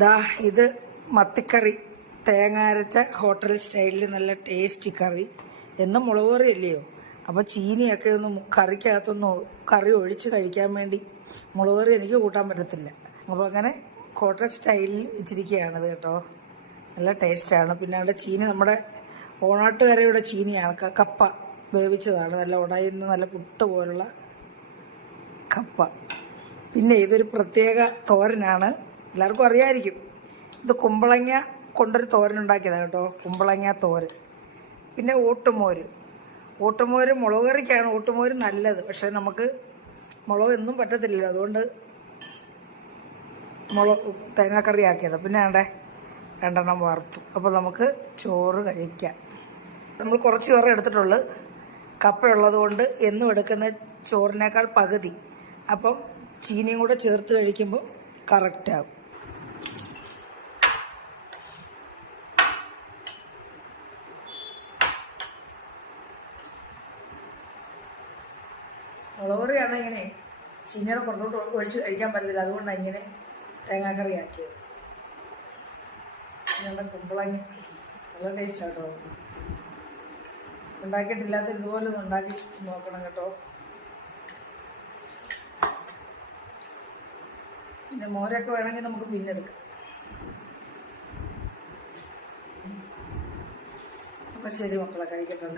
ദാ ഇത് മത്തിക്കറി. തേങ്ങ അരച്ച ഹോട്ടൽ സ്റ്റൈലിൽ നല്ല ടേസ്റ്റി കറി. എന്നും മുളക് കറി അല്ലയോ? അപ്പോൾ ചീനിയൊക്കെ ഒന്ന് കറിക്കകത്തൊന്ന് കറി ഒഴിച്ച് കഴിക്കാൻ വേണ്ടി മുളക് കറി എനിക്ക് കൂട്ടാൻ പറ്റത്തില്ല. അപ്പോൾ അങ്ങനെ ഹോട്ടൽ സ്റ്റൈലിൽ വെച്ചിരിക്കുകയാണിത് കേട്ടോ. നല്ല ടേസ്റ്റാണ്. പിന്നെ അവിടെ ചീനി നമ്മുടെ ഓണാട്ടുകരയുടെ ചീനിയാണ്. കപ്പ വേവിച്ചതാണ്. നല്ല ഉടയുന്ന നല്ല പുട്ട് പോലുള്ള കപ്പ. പിന്നെ ഇതൊരു പ്രത്യേക തോരനാണ്. എല്ലാവർക്കും അറിയാമായിരിക്കും ഇത് കുമ്പളങ്ങ കൊണ്ടൊരു തോരൻ ഉണ്ടാക്കിയതാണ് കേട്ടോ. കുമ്പളങ്ങ തോരൻ. പിന്നെ ഓട്ടുമോര്. ഓട്ടുമോര് മുളക് കറിക്കാണ് ഓട്ടുമോര് നല്ലത്. പക്ഷേ നമുക്ക് മുളക് എന്നും പറ്റത്തില്ലല്ലോ. അതുകൊണ്ട് മുളക് തേങ്ങാക്കറി ആക്കിയത്. പിന്നെ വേണ്ടേ? രണ്ടെണ്ണം വറുത്തു. അപ്പോൾ നമുക്ക് ചോറ് കഴിക്കാം. നമ്മൾ കുറച്ച് ചോറ് എടുത്തിട്ടുള്ളൂ. കപ്പയുള്ളത് കൊണ്ട് എന്നും എടുക്കുന്ന ചോറിനേക്കാൾ പകുതി. അപ്പം ചീനിയും കൂടെ ചേർത്ത് കഴിക്കുമ്പോൾ കറക്റ്റാവും മുളകറിയാണ് ഇങ്ങനെ? ചീനയുടെ പുറത്തോട്ട് ഒഴിച്ച് കഴിക്കാൻ പറ്റത്തില്ല. അതുകൊണ്ടാണ് ഇങ്ങനെ തേങ്ങാക്കറി ആക്കിയത്. ഞങ്ങളുടെ കുമ്പളങ്ങ? നല്ല ടേസ്റ്റ് ഉണ്ടാക്കിയിട്ടില്ലാത്ത ഇതുപോലെ ഒന്ന് ഉണ്ടാക്കി നോക്കണം കേട്ടോ. പിന്നെ മോരൊക്കെ വേണമെങ്കിൽ നമുക്ക് പിന്നെടുക്കാം അപ്പം ശരി മക്കളെ കഴിക്കട്ടെ